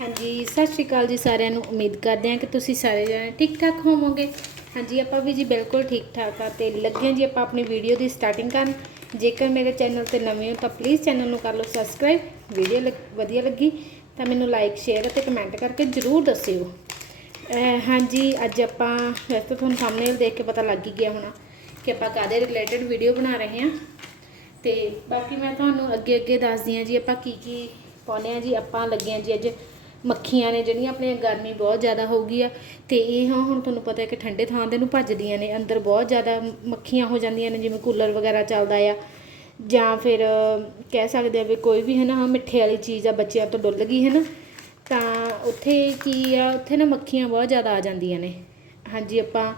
ਹਾਂਜੀ, ਸਤਿ ਸ਼੍ਰੀ ਅਕਾਲ ਜੀ ਸਾਰਿਆਂ ਨੂੰ। ਉਮੀਦ ਕਰਦੇ ਹਾਂ ਕਿ ਤੁਸੀਂ ਸਾਰੇ ਜਣੇ ਠੀਕ ਠਾਕ ਹੋਵੋਗੇ। ਹਾਂਜੀ, ਆਪਾਂ ਵੀ ਜੀ ਬਿਲਕੁਲ ਠੀਕ ਠਾਕ ਆ ਤੇ ਲੱਗੇ ਹਾਂ ਜੀ ਆਪਾਂ ਆਪਣੀ ਵੀਡੀਓ ਦੀ ਸਟਾਰਟਿੰਗ ਕਰਨ। ਜੇਕਰ ਮੇਰੇ ਚੈਨਲ ਤੇ ਨਵੇਂ ਹੋ ਤਾਂ ਪਲੀਜ਼ ਚੈਨਲ ਨੂੰ ਕਰ ਲਓ ਸਬਸਕ੍ਰਾਈਬ ਵੀਡੀਓ ਲੱਗ- ਵਧੀਆ ਲੱਗੀ ਤਾਂ ਮੈਨੂੰ ਲਾਈਕ ਸ਼ੇਅਰ ਅਤੇ ਕਮੈਂਟ ਕਰਕੇ ਜਰੂਰ ਦੱਸਿਓ। ਹਾਂਜੀ, ਅੱਜ ਆਪਾਂ, ਵੈਸੇ ਤਾਂ ਤੁਹਾਨੂੰ ਸਾਹਮਣੇ ਦੇਖ ਕੇ ਪਤਾ ਲੱਗ ਹੀ ਗਿਆ ਹੋਣਾ ਕਿ ਆਪਾਂ ਕਾਦੇ ਰਿਲੇਟਡ ਵੀਡੀਓ ਬਣਾ ਰਹੇ ਹਾਂ। ਤੇ ਬਾਕੀ ਮੈਂ ਤੁਹਾਨੂੰ ਅੱਗੇ ਅੱਗੇ ਦੱਸਦੀ ਹਾਂ ਜੀ ਆਪਾਂ ਕੀ ਕੀ ਪਾਉਂਦੇ ਹਾਂ ਜੀ। ਆਪਾਂ ਲੱਗੇ ਹਾਂ ਜੀ ਅੱਜ ਮੱਖੀਆਂ ਨੇ ਜਿਹੜੀਆਂ ਆਪਣੀਆਂ ਗਰਮੀ ਬਹੁਤ ਜ਼ਿਆਦਾ ਹੋ ਗਈ ਆ। ਤੇ ਇਹ ਹਾਂ, ਹੁਣ ਤੁਹਾਨੂੰ ਪਤਾ ਹੈ ਕਿ ਠੰਡੇ ਥਾਂ ਦੇ ਨੂੰ ਭੱਜਦੀਆਂ ਨੇ। ਅੰਦਰ ਬਹੁਤ ਜ਼ਿਆਦਾ ਮੱਖੀਆਂ ਹੋ ਜਾਂਦੀਆਂ ਨੇ, ਜਿਵੇਂ ਕੂਲਰ ਵਗੈਰਾ ਚੱਲਦਾ ਆ। ਜਾਂ ਫਿਰ ਕਹਿ ਸਕਦੇ ਆ ਵੀ ਕੋਈ ਵੀ ਹੈ ਨਾ ਮਿੱਠੇ ਵਾਲੀ ਚੀਜ਼ ਆ, ਬੱਚਿਆਂ ਤੋਂ ਡੁੱਲ ਗਈ ਹੈ ਨਾ ਤਾਂ ਉੱਥੇ ਕੀ ਆ, ਉੱਥੇ ਨਾ ਮੱਖੀਆਂ ਬਹੁਤ ਜ਼ਿਆਦਾ ਆ ਜਾਂਦੀਆਂ ਨੇ। ਹਾਂਜੀ, ਆਪਾਂ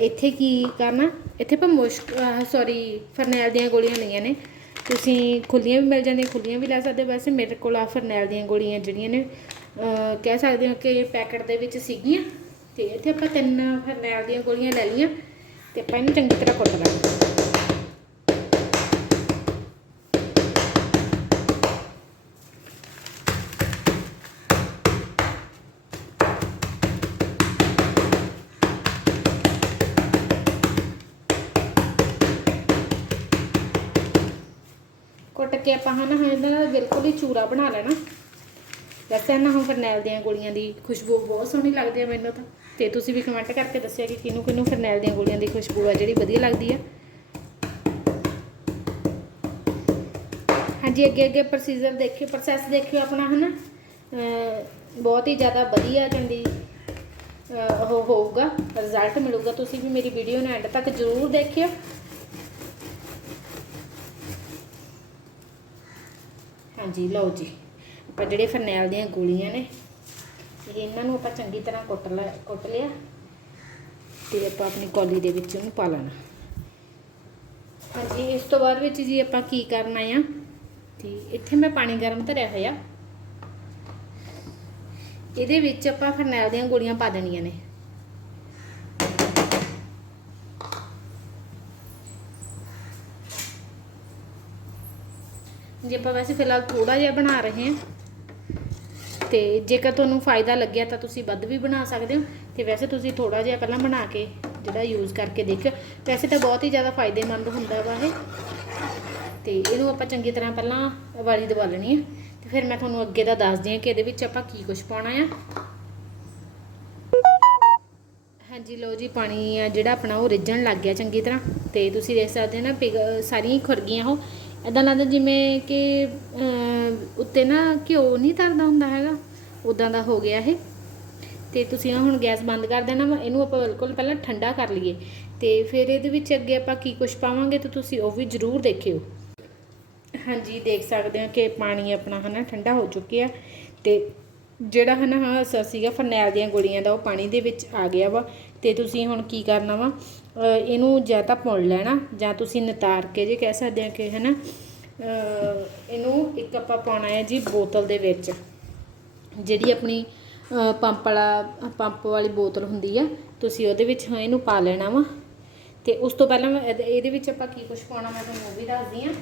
ਇੱਥੇ ਕੀ ਕਰਨਾ, ਇੱਥੇ ਆਪਾਂ ਮੁਸ਼ਕ ਸੌਰੀ ਫਰਨੈਲ ਦੀਆਂ ਗੋਲੀਆਂ ਲਈਆਂ ਨੇ। ਤੁਸੀਂ ਖੁੱਲੀਆਂ ਵੀ ਮਿਲ ਜਾਂਦੀਆਂ ਖੁੱਲੀਆਂ ਵੀ ਲੈ ਸਕਦੇ ਵੈਸੇ ਮੇਰੇ ਕੋਲ ਆ ਫਰਨੈਲ ਦੀਆਂ ਗੋਲੀਆਂ ਜਿਹੜੀਆਂ ਨੇ ਕਹਿ ਸਕਦੇ ਹੋ ਕਿ ਪੈਕਟ ਦੇ ਵਿੱਚ ਸੀਗੀਆਂ ਤੇ ਇੱਥੇ ਆਪਾਂ ਤਿੰਨ ਫਰਨੈਲ ਦੀਆਂ ਗੋਲੀਆਂ ਲੈ ਲਈਆਂ ਤੇ ਆਪਾਂ ਇਹਨੂੰ ਚੰਗੀ ਤਰ੍ਹਾਂ ਕੁੱਟ ਲਾਂਗੇ। ਕੁੱਟ ਕੇ ਆਪਾਂ ਹਨਾ ਹੁਣ ਇਹਦਾ ਨਾਲ ਬਿਲਕੁਲ ਹੀ ਚੂਰਾ ਬਣਾ ਲੈਣਾ। ਵੈਸੇ ਨਾ ਹੁਣ ਫਰਨੈਲ ਦੀਆਂ ਗੋਲੀਆਂ ਦੀ ਖੁਸ਼ਬੂ ਬਹੁਤ ਸੋਹਣੀ ਲੱਗਦੀ ਹੈ ਮੈਨੂੰ ਤਾਂ। ਤੇ ਤੁਸੀਂ ਵੀ ਕਮੈਂਟ ਕਰਕੇ ਦੱਸਿਆ ਕਿ ਕਿਹਨੂੰ ਕਿਹਨੂੰ ਫਰਨੈਲ ਦੀਆਂ ਗੋਲੀਆਂ ਦੀ ਖੁਸ਼ਬੂ ਆ ਜਿਹੜੀ ਵਧੀਆ ਲੱਗਦੀ ਆ। ਹਾਂਜੀ, ਅੱਗੇ ਅੱਗੇ ਪ੍ਰੋਸੀਜਰ ਦੇਖਿਓ ਪ੍ਰੋਸੈਸ ਦੇਖਿਓ ਆਪਣਾ, ਹਨਾ? ਅਹ ਬਹੁਤ ਹੀ ਜ਼ਿਆਦਾ ਵਧੀਆ ਚੰਦੀ ਉਹ ਹੋਊਗਾ ਰਿਜ਼ਲਟ ਮਿਲੂਗਾ। ਤੁਸੀਂ ਵੀ ਮੇਰੀ ਵੀਡੀਓ ਨੂੰ ਐਂਡ ਤੱਕ ਜ਼ਰੂਰ ਦੇਖਿਓ। ਹਾਂਜੀ, ਲਓ ਜੀ। ਆਪਾਂ ਜਿਹੜੇ ਫਰਨੈਲ ਦੀਆਂ ਗੋਲੀਆਂ ਨੇ, ਇਹ ਇਹਨਾਂ ਨੂੰ ਆਪਾਂ ਚੰਗੀ ਤਰ੍ਹਾਂ ਕੁੱਟ ਲਿਆ ਕੁੱਟ ਲਿਆ ਤੇ ਆਪਾਂ ਆਪਣੀ ਕੌਲੀ ਦੇ ਵਿੱਚ ਉਹਨੂੰ ਪਾ ਲੈਣਾ। ਹਾਂਜੀ, ਇਸ ਤੋਂ ਬਾਅਦ ਵਿੱਚ ਜੀ ਆਪਾਂ ਕੀ ਕਰਨਾ ਆ, ਤੇ ਇੱਥੇ ਮੈਂ ਪਾਣੀ ਗਰਮ ਧਰਿਆ ਹੋਇਆ। ਇਹਦੇ ਵਿੱਚ ਆਪਾਂ ਫਰਨੈਲ ਦੀਆਂ ਗੋਲੀਆਂ ਪਾ ਦੇਣੀਆਂ ਨੇ। ਜੇ ਆਪਾਂ ਵੈਸੇ ਫਿਲਹਾਲ ਥੋੜਾ ਜਿਹਾ ਬਣਾ ਰਹੇ ਹਾਂ ਤੇ ਜੇਕਰ ਤੁਹਾਨੂੰ ਫਾਇਦਾ ਲੱਗਿਆ ਤਾਂ ਤੁਸੀਂ ਵੱਧ ਵੀ ਬਣਾ ਸਕਦੇ ਹੋ ਤੇ ਵੈਸੇ ਤੁਸੀਂ ਥੋੜਾ ਜਿਹਾ ਪਹਿਲਾਂ ਬਣਾ ਕੇ ਜਿਹੜਾ ਯੂਜ਼ ਕਰਕੇ ਦੇਖਿਓ ਵੈਸੇ ਤਾਂ ਬਹੁਤ ਹੀ ਜ਼ਿਆਦਾ ਫਾਇਦੇਮੰਦ ਹੁੰਦਾ ਵਾ ਇਹ। ਤੇ ਇਹਨੂੰ ਆਪਾਂ ਚੰਗੀ ਤਰ੍ਹਾਂ ਪਹਿਲਾਂ ਵਾਲੀ ਦਵਾ ਲੈਣੀ ਹੈ। ਤੇ ਫਿਰ ਮੈਂ ਤੁਹਾਨੂੰ ਅੱਗੇ ਦਾ ਦੱਸਦੀ ਹਾਂ ਕਿ ਇਹਦੇ ਵਿੱਚ ਆਪਾਂ ਕੀ ਕੁਝ ਪਾਉਣਾ ਆ। ਹਾਂਜੀ, ਲਓ ਜੀ, ਪਾਣੀ ਆ ਜਿਹੜਾ ਆਪਣਾ ਉਹ ਰਿੱਝਣ ਲੱਗ ਗਿਆ ਚੰਗੀ ਤਰ੍ਹਾਂ। ਤੇ ਤੁਸੀਂ ਦੇਖ ਸਕਦੇ ਹੋ ਨਾ ਪਿਗ ਸਾਰੀਆਂ ਹੀ ਖੁਰ ਉਹ। ਇਦਾਂ ਲੱਗਦਾ ਜਿਵੇਂ ਕਿ ਉੱਤੇ ਨਾ ਘਿਓ ਨਹੀਂ ਤਰਦਾ ਹੁੰਦਾ ਹੈਗਾ ਉਦਾਂ ਦਾ ਹੋ ਗਿਆ ਇਹ। ਤੇ ਤੁਸੀਂ ਆਹ ਹੁਣ ਗੈਸ ਬੰਦ ਕਰ ਦੇਣਾ ਵਾ, ਇਹਨੂੰ ਆਪਾਂ ਬਿਲਕੁਲ ਪਹਿਲਾਂ ਠੰਡਾ ਕਰ ਲਈਏ। ਤੇ ਫਿਰ ਇਹਦੇ ਵਿੱਚ ਅੱਗੇ ਆਪਾਂ ਕੀ ਕੁਝ ਪਾਵਾਂਗੇ ਤੇ ਤੁਸੀਂ ਉਹ ਵੀ ਜ਼ਰੂਰ ਦੇਖਿਓ। ਹਾਂਜੀ, ਦੇਖ ਸਕਦੇ ਹਾਂ ਕਿ ਪਾਣੀ ਆਪਣਾ ਹਨਾ ਠੰਡਾ ਹੋ ਚੁੱਕਿਆ। ਤੇ ਜਿਹੜਾ ਹਨਾ ਹਾਂ ਅਸਰ ਸੀਗਾ ਫਰਨੈਲ ਦੀਆਂ ਗੋਲੀਆਂ ਦਾ ਉਹ ਪਾਣੀ ਦੇ ਵਿੱਚ ਆ ਗਿਆ ਵਾ। ਤੇ ਤੁਸੀਂ ਹੁਣ ਕੀ ਕਰਨਾ ਵਾ? ਇਹਨੂੰ ਜਾਂ ਤਾਂ ਪੁਣ ਲੈਣਾ, ਜਾਂ ਤੁਸੀਂ ਨਤਾਰ ਕੇ ਜੇ ਕਹਿ ਸਕਦੇ ਆ ਕਿ ਹਨਾ, ਅਹ ਇਹਨੂੰ ਇੱਕ ਆਪਾਂ ਪਾਉਣਾ ਹੈ ਜੀ ਬੋਤਲ ਦੇ ਵਿੱਚ, ਜਿਹੜੀ ਆਪਣੀ ਪੰਪ ਵਾਲਾ, ਪੰਪ ਵਾਲੀ ਬੋਤਲ ਹੁੰਦੀ ਆ, ਤੁਸੀਂ ਉਹਦੇ ਵਿੱਚ ਇਹਨੂੰ ਪਾ ਲੈਣਾ ਵਾ। ਤੇ ਉਸ ਤੋਂ ਪਹਿਲਾਂ ਮੈਂ ਇਹਦੇ ਇਹਦੇ ਵਿੱਚ ਆਪਾਂ ਕੀ ਕੁਝ ਪਾਉਣਾ, ਮੈਂ ਤੁਹਾਨੂੰ ਉਹ ਵੀ ਦੱਸਦੀ ਆ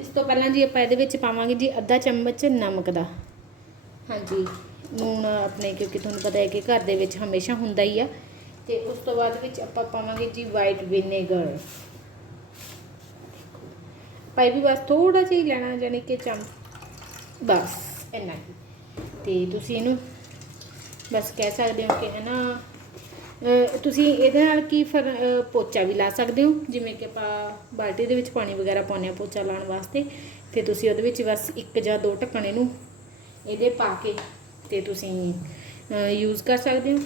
ਇਸ ਤੋਂ ਪਹਿਲਾਂ ਜੀ ਆਪਾਂ ਇਹਦੇ ਵਿੱਚ ਪਾਵਾਂਗੇ ਜੀ ਅੱਧਾ ਚਮਚ ਨਮਕ ਦਾ। ਹਾਂਜੀ, ਲੂਣ ਆਪਣੇ ਕਿਉਂਕਿ ਤੁਹਾਨੂੰ ਪਤਾ ਹੈ ਕਿ ਘਰ ਦੇ ਵਿੱਚ ਹਮੇਸ਼ਾ ਹੁੰਦਾ ਹੀ ਆ। ਤੇ ਉਸ ਤੋਂ ਬਾਅਦ ਵਿੱਚ ਆਪਾਂ ਪਾਵਾਂਗੇ ਜੀ ਵਾਈਟ ਵਿਨੇਗਰ ਪਾਈ ਵੀ ਬਸ ਥੋੜਾ ਜਿਹਾ ਹੀ ਲੈਣਾ ਜਾਨੀ ਕਿ ਚਮਚ ਬਸ ਇੰਨਾ ਹੀ। ਤੇ ਤੁਸੀਂ ਇਹਨੂੰ ਬਸ ਕਹਿ ਸਕਦੇ ਹੋ ਕਿ ਹੈ ਨਾ ਤੁਸੀਂ ਇਹਦੇ ਨਾਲ ਕੀ ਫਿਰ ਪੋਚਾ ਵੀ ਲਾ ਸਕਦੇ ਹੋ? ਜਿਵੇਂ ਕਿ ਆਪਾਂ ਬਾਲਟੀ ਦੇ ਵਿੱਚ ਪਾਣੀ ਵਗੈਰਾ ਪਾਉਂਦੇ ਆ ਪੋਚਾ ਲਾਉਣ ਵਾਸਤੇ। ਤੇ ਤੁਸੀਂ ਉਹਦੇ ਵਿੱਚ ਬਸ ਇੱਕ ਜਾਂ ਦੋ ਢੱਕਣ ਇਹਨੂੰ ਇਹਦੇ ਪਾ ਕੇ ਤੇ ਤੁਸੀਂ ਯੂਜ਼ ਕਰ ਸਕਦੇ ਹੋ।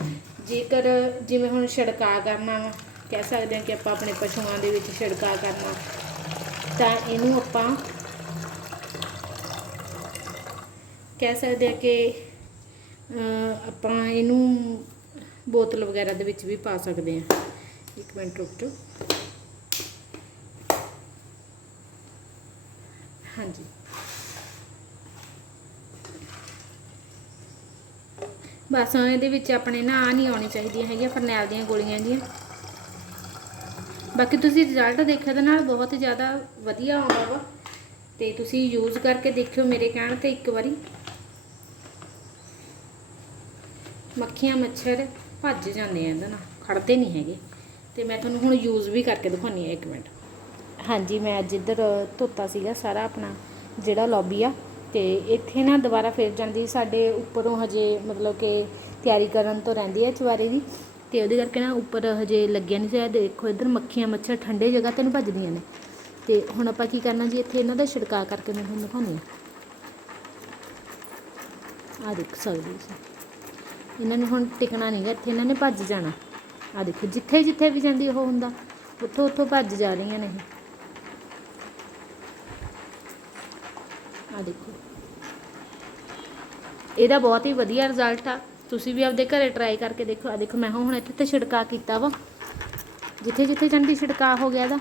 ਜੇਕਰ ਜਿਵੇਂ ਹੁਣ ਛਿੜਕਾ ਕਰਨਾ ਵਾ ਕਹਿ ਸਕਦੇ ਹਾਂ ਕਿ ਆਪਾਂ ਆਪਣੇ ਪਸ਼ੂਆਂ ਦੇ ਵਿੱਚ ਛਿੜਕਾ ਕਰਨਾ, ਤਾਂ ਇਹਨੂੰ ਆਪਾਂ ਕਹਿ ਸਕਦੇ ਹਾਂ ਕਿ ਆਪਾਂ ਇਹਨੂੰ ਬੋਤਲ ਵਗੈਰਾ ਦੇ ਵਿੱਚ ਵੀ ਪਾ ਸਕਦੇ ਹਾਂ। ਇੱਕ ਮਿੰਟ ਰੁਕ ਜਾਓ। ਹਾਂਜੀ। ਬਸ ਇਹਦੇ ਵਿੱਚ ਆਪਣੇ ਨਾ ਆ ਨਹੀਂ ਆਉਣੀ ਚਾਹੀਦੀਆਂ ਹੈਗੀਆਂ, ਫਰਨੈਲ ਦੀਆਂ ਗੋਲੀਆਂ ਦੀਆਂ ਬਾਕੀ ਤੁਸੀਂ ਰਿਜ਼ਲਟ ਦੇਖਿਆ ਦੇ ਨਾਲ ਬਹੁਤ ਜ਼ਿਆਦਾ ਵਧੀਆ ਆਉਂਦਾ ਵਾ। ਤੇ ਤੁਸੀਂ ਯੂਜ਼ ਕਰਕੇ ਦੇਖਿਓ ਮੇਰੇ ਕਹਿਣ ਤੇ ਇੱਕ ਵਾਰੀ। ਮੱਖੀਆਂ, ਮੱਛਰ ਭੱਜ ਜਾਂਦੇ ਆ ਇਹਦੇ ਨਾਲ ਖੜਦੇ ਨਹੀਂ ਹੈਗੇ। ਤੇ ਮੈਂ ਤੁਹਾਨੂੰ ਹੁਣ ਯੂਜ਼ ਵੀ ਕਰਕੇ ਦਿਖਾਉਣੀ ਆ ਇੱਕ ਮਿੰਟ। ਹਾਂਜੀ, ਮੈਂ ਅੱਜ ਇੱਧਰ ਧੋਤਾ ਸੀਗਾ ਸਾਰਾ ਆਪਣਾ, ਜਿਹੜਾ ਲੌਬੀ ਆ। ਤੇ ਇੱਥੇ ਨਾ ਦੁਬਾਰਾ ਫੇਰ ਜਾਂਦੀ, ਸਾਡੇ ਉੱਪਰੋਂ ਹਜੇ ਮਤਲਬ ਕਿ ਤਿਆਰੀ ਕਰਨ ਤੋਂ ਰਹਿੰਦੀ ਹੈ ਚਵਾਰੇ ਦੀ। ਤੇ ਉਹਦੇ ਕਰਕੇ ਨਾ ਉੱਪਰ ਹਜੇ ਲੱਗਿਆ ਨਹੀਂ ਸੀ ਦੇਖੋ, ਇੱਧਰ ਮੱਖੀਆਂ ਮੱਛਰ ਠੰਡੇ ਜਗ੍ਹਾ ਤੇ ਨੂੰ ਭੱਜਦੀਆਂ ਨੇ। ਤੇ ਹੁਣ ਆਪਾਂ ਕੀ ਕਰਨਾ ਜੀ, ਇੱਥੇ ਇਹਨਾਂ ਦਾ ਛਿੜਕਾ ਕਰਕੇ ਮੈਂ ਤੁਹਾਨੂੰ ਦਿਖਾਉਂਦੀ ਆ ਦੇਖ ਸਕਦੇ ਤੁਸੀਂ ਇਹਨਾਂ ਨੂੰ ਹੁਣ ਟਿਕਣਾ ਨਹੀਂਗਾ ਇੱਥੇ ਇਹਨਾਂ ਨੇ ਭੱਜ ਜਾਣਾ। ਆ ਦੇਖੋ, ਜਿੱਥੇ ਜਿੱਥੇ ਵੀ ਜਾਂਦੀ ਉਹ ਹੁੰਦਾ, ਉੱਥੋਂ ਉੱਥੋਂ ਭੱਜ ਜਾ ਰਹੀਆਂ ਨੇ ਆ ਦੇਖੋ। ਇਹਦਾ ਬਹੁਤ ਹੀ ਵਧੀਆ ਰਿਜ਼ਲਟ ਆ। ਤੁਸੀਂ ਵੀ ਆਪਦੇ ਘਰੇ ਟਰਾਈ ਕਰਕੇ ਦੇਖੋ। ਆ ਦੇਖੋ, ਮੈਂ ਹੁਣ ਇੱਥੇ ਤੇ ਛਿੜਕਾ ਕੀਤਾ ਵਾ। ਜਿੱਥੇ ਜਿੱਥੇ ਜਾਂਦੀ ਛਿੜਕਾ ਹੋ ਗਿਆ ਦਾ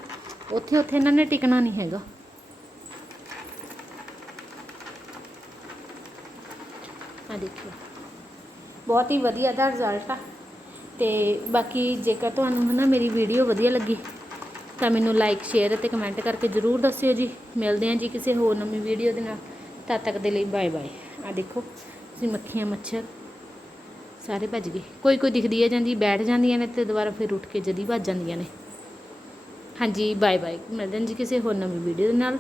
ਉੱਥੇ ਉੱਥੇ ਇਹਨਾਂ ਨੇ ਟਿਕਣਾ ਨਹੀਂ ਹੈਗਾ। ਆ ਦੇਖੋ। ਬਹੁਤ ਹੀ ਵਧੀਆ ਦਾ ਰਿਜ਼ਲਟ ਆ। ਤੇ ਬਾਕੀ ਜੇਕਰ ਤੁਹਾਨੂੰ ਹਨਾ ਮੇਰੀ ਵੀਡੀਓ ਵਧੀਆ ਲੱਗੀ, ਤਾਂ ਮੈਨੂੰ ਲਾਈਕ ਸ਼ੇਅਰ ਅਤੇ ਕਮੈਂਟ ਕਰਕੇ ਜਰੂਰ ਦੱਸਿਓ ਜੀ। ਮਿਲਦੇ ਹਾਂ ਜੀ ਕਿਸੇ ਹੋਰ ਨਵੀਂ ਵੀਡੀਓ ਦੇ ਨਾਲ। ਤਦ ਤੱਕ ਦੇ ਲਈ ਬਾਏ ਬਾਏ ਆ ਦੇਖੋ, ਤੁਸੀਂ ਮੱਖੀਆਂ, ਮੱਛਰ ਸਾਰੇ ਭੱਜ ਗਏ। ਕੋਈ ਕੋਈ ਦਿਖਦੀ ਹੈ ਜਾਂਦੀ, ਬੈਠ ਜਾਂਦੀਆਂ ਨੇ ਤੇ ਦੁਬਾਰਾ ਫਿਰ ਉੱਠ ਕੇ ਜਦੀ ਭੱਜ ਜਾਂਦੀਆਂ ਨੇ। ਹਾਂਜੀ ਬਾਏ ਬਾਏ ਮਿਲਦੇ ਹਾਂ ਜੀ ਕਿਸੇ ਹੋਰ ਨਵੀਂ ਵੀਡੀਓ ਦੇ ਨਾਲ।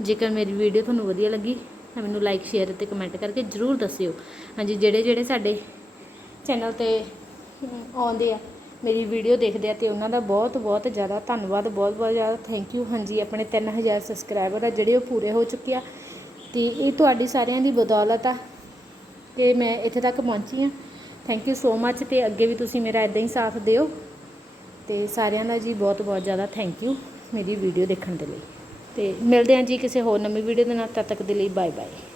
ਜੇਕਰ ਮੇਰੀ ਵੀਡੀਓ ਤੁਹਾਨੂੰ ਵਧੀਆ ਲੱਗੀ ਤਾਂ ਮੈਨੂੰ ਲਾਈਕ ਸ਼ੇਅਰ ਅਤੇ ਕਮੈਂਟ ਕਰਕੇ ਜਰੂਰ ਦੱਸਿਓ। ਹਾਂਜੀ, ਜਿਹੜੇ ਜਿਹੜੇ ਸਾਡੇ ਚੈਨਲ ਤੇ ਆਉਂਦੇ ਆ, ਮੇਰੀ ਵੀਡੀਓ ਦੇਖਦੇ ਆ ਤੇ ਉਹਨਾਂ ਦਾ ਬਹੁਤ ਬਹੁਤ ਜ਼ਿਆਦਾ ਧੰਨਵਾਦ, ਬਹੁਤ ਬਹੁਤ ਜ਼ਿਆਦਾ ਥੈਂਕ ਯੂ ਹਾਂਜੀ, ਆਪਣੇ 3000 ਸਬਸਕ੍ਰਾਈਬਰ ਆ, ਜਿਹੜੇ ਉਹ ਪੂਰੇ ਹੋ ਚੁੱਕੇ ਆ। ਤੇ ਇਹ ਤੁਹਾਡੀ ਸਾਰਿਆਂ ਦੀ ਬਦੌਲਤ ਆ ਕਿ ਮੈਂ ਇੱਥੇ ਤੱਕ ਪਹੁੰਚੀ ਆ। ਥੈਂਕ ਯੂ ਸੋ ਮੱਚ ਤੇ ਅੱਗੇ ਵੀ ਤੁਸੀਂ ਮੇਰਾ ਇਦਾਂ ਹੀ ਸਾਥ ਦਿਓ। ਤੇ ਸਾਰਿਆਂ ਦਾ ਜੀ ਬਹੁਤ ਬਹੁਤ ਜ਼ਿਆਦਾ ਥੈਂਕ ਯੂ ਮੇਰੀ ਵੀਡੀਓ ਦੇਖਣ ਦੇ ਲਈ। ਤੇ ਮਿਲਦੇ ਹਾਂ ਜੀ ਕਿਸੇ ਹੋਰ ਨਵੀਂ ਵੀਡੀਓ ਦੇ ਨਾਲ, ਤਦ ਤੱਕ ਦੇ ਲਈ ਬਾਏ ਬਾਏ